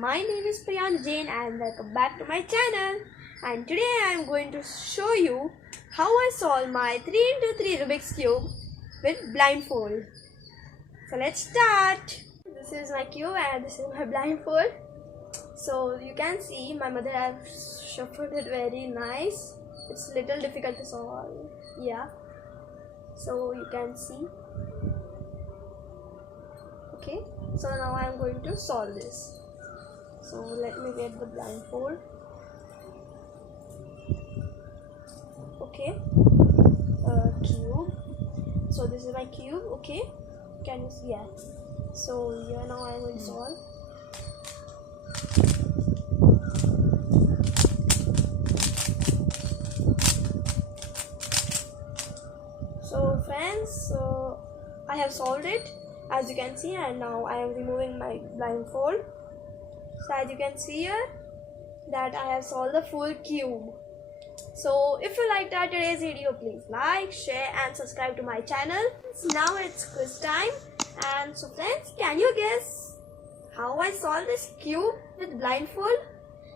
my name is Priyansh Jain and welcome back to my channel. And today I am going to show you how I solve my 3x3 Rubik's Cube with blindfold. So let's start. This is my cube and this is my blindfold. So you can see my mother has shuffled it very nice. It's little difficult to solve. Yeah. So you can see. Okay. So now I am going to solve this. So let me get the blindfold. Okay. Cube. So this is my cube. Okay. Can you see? Yeah. So here now I will solve. So friends, so I have solved it as you can see, and now I am removing my blindfold. So as you can see here that I have solved the full cube. So if you liked our today's video, please like, share and subscribe to my channel. Now it's quiz time, and so friends, can you guess how I solved this cube with blindfold?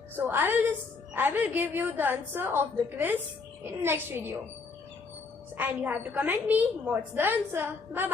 So I will give you the answer of the quiz in next video. And you have to comment me what's the answer. Bye bye.